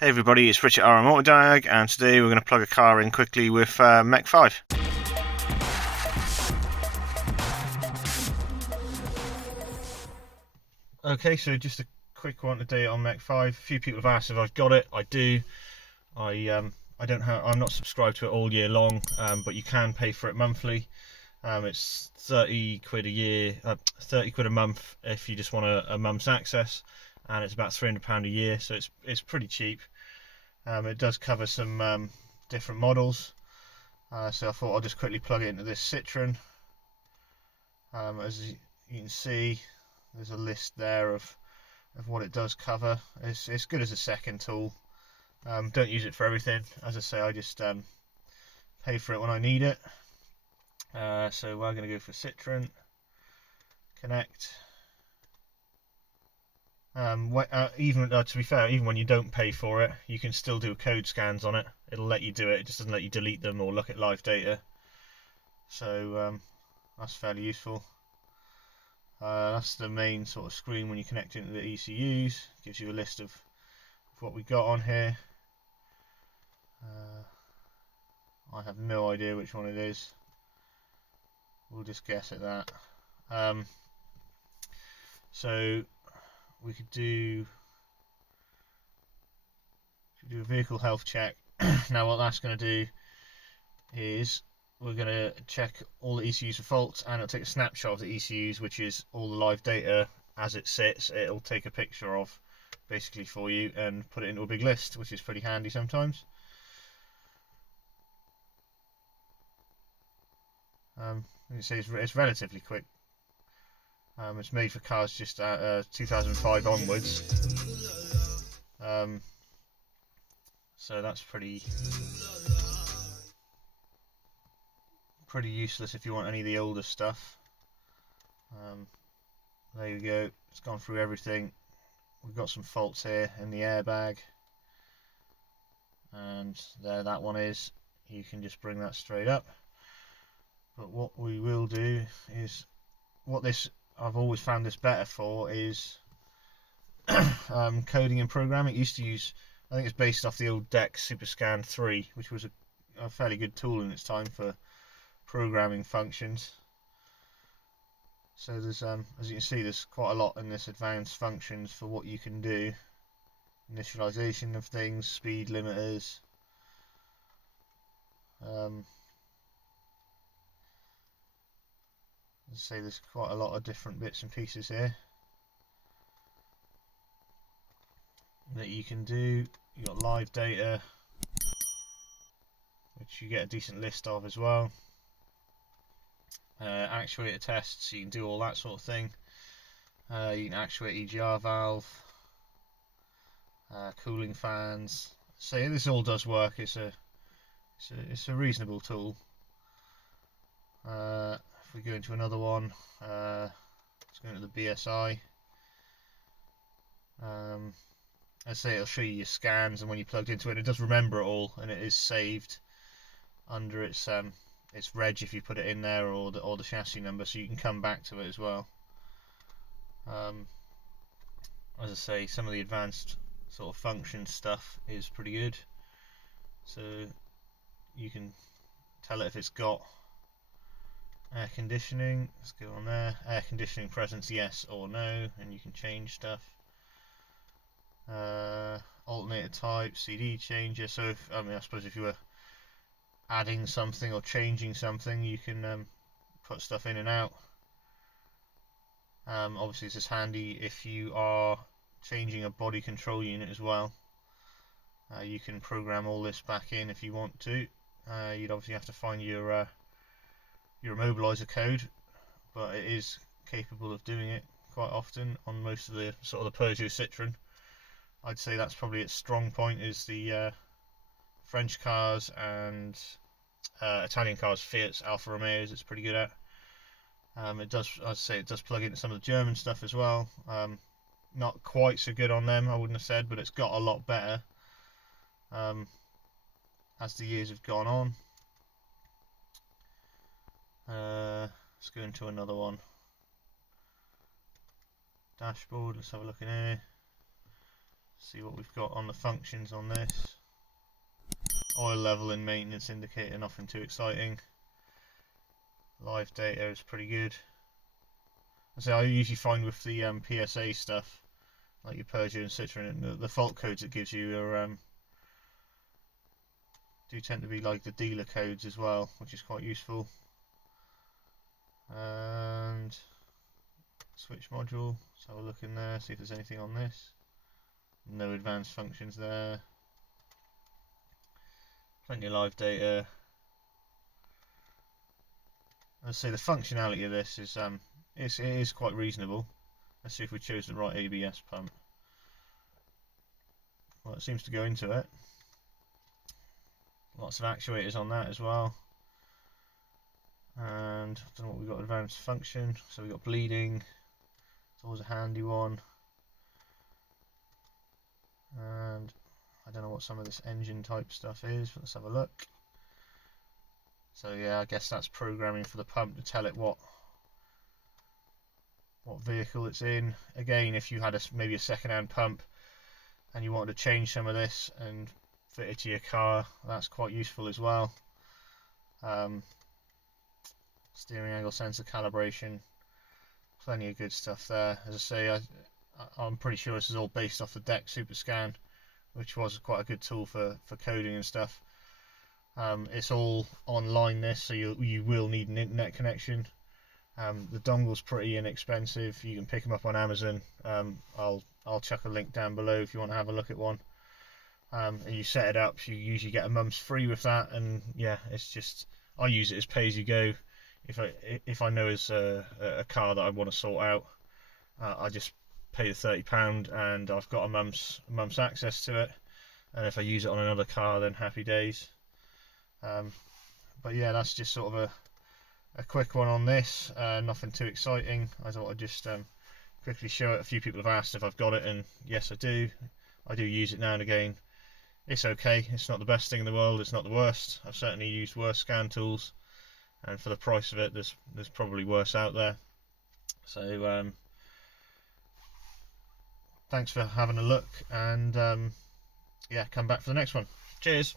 Hey everybody, it's Richard at RMAutodiag, and today we're going to plug a car in quickly with Mech5. Okay, so just a quick one today on Mech5. A few people have asked if I've got it. I do. I'm not subscribed to it all year long, but you can pay for it monthly. It's 30 quid a year, 30 quid a month if you just want a month's access, and it's about £300 a year, so it's pretty cheap. It does cover some different models, so I thought I'll just quickly plug it into this Citroen. As you can see, there's a list there of what it does cover. It's good as a second tool. Don't use it for everything. As I say, I just pay for it when I need it. So we're going to go for Citroen, connect. To be fair, even when you don't pay for it, you can still do code scans on it. It'll let you do it. It just doesn't let you delete them or look at live data. So that's fairly useful. That's the main sort of screen when you connect into the ECUs. Gives you a list of what we got on here. I have no idea which one it is. We'll just guess at that. So we could do a vehicle health check. Now what that's going to do is we're going to check all the ECUs for faults, and it'll take a snapshot of the ECUs, which is all the live data as it sits. It'll take a picture of basically for you and put it into a big list, which is pretty handy sometimes. You can see it's relatively quick. It's made for cars just 2005 onwards. So that's pretty useless if you want any of the older stuff. There you go. It's gone through everything. We've got some faults here in the airbag, and there that one is. You can just bring that straight up. But what we will do is, I've always found this better for is coding and programming. It used to use, I think it's based off the old DEC Superscan 3, which was a fairly good tool in its time for programming functions. So there's, as you can see, there's quite a lot in this advanced functions for what you can do. Initialization of things, speed limiters. Let's say there's quite a lot of different bits and pieces here that you can do. You've got live data, which you get a decent list of as well. Actuator tests, you can do all that sort of thing. You can actuate EGR valve, cooling fans. So this all does work. It's a reasonable tool. If we go into another one, let's go into the BSI. As I say, it'll show you your scans, and when you plugged into it, it does remember it all, and it is saved under its reg if you put it in there, or the chassis number, so you can come back to it as well. As I say, some of the advanced sort of function stuff is pretty good. So you can tell it if it's got air conditioning. Let's go on there. Air conditioning presence, yes or no, and you can change stuff. Alternator type, CD changer. So I suppose if you were adding something or changing something, you can put stuff in and out. Obviously this is handy if you are changing a body control unit as well. You can program all this back in if you want to. You'd obviously have to find your immobilizer code, but it is capable of doing it quite often on most of the sort of the Peugeot Citroen. I'd say that's probably its strong point, is the French cars and Italian cars, Fiats, Alfa Romeos. It's pretty good at. It does, I'd say, it does plug into some of the German stuff as well. Not quite so good on them, I wouldn't have said, but it's got a lot better as the years have gone on. Let's go into another one. Dashboard, let's have a look in here. See what we've got on the functions on this. Oil level and maintenance indicator, nothing too exciting. Live data is pretty good. So I usually find with the PSA stuff, like your Peugeot and Citroen, the fault codes it gives you are do tend to be like the dealer codes as well, which is quite useful. And switch module, let's have a look in there, see if there's anything on this. No advanced functions there. Plenty of live data. Let's say the functionality of this is it is quite reasonable. Let's see if we chose the right ABS pump. Well, it seems to go into it. Lots of actuators on that as well. And I don't know what we've got, advanced function. So we've got bleeding. It's always a handy one. And I don't know what some of this engine type stuff is. Let's have a look. So yeah, I guess that's programming for the pump to tell it what vehicle it's in. Again, if you had maybe a second-hand pump and you wanted to change some of this and fit it to your car, that's quite useful as well. Steering angle sensor calibration, plenty of good stuff there. As I say, I'm pretty sure this is all based off the DEC Superscan, which was quite a good tool for coding and stuff. It's all online this, so you will need an internet connection. The dongle's pretty inexpensive. You can pick them up on Amazon. I'll chuck a link down below if you want to have a look at one. And you set it up. You usually get a month's free with that, and yeah, it's just I use it as pay as you go. If I know it's a car that I want to sort out, I just pay the £30 and I've got a month's access to it. And if I use it on another car, then happy days. But yeah, that's just sort of a quick one on this. Nothing too exciting. I thought I'd just quickly show it. A few people have asked if I've got it, and yes, I do. I do use it now and again. It's okay. It's not the best thing in the world. It's not the worst. I've certainly used worse scan tools, and for the price of it, there's probably worse out there. So thanks for having a look, and yeah, come back for the next one. Cheers.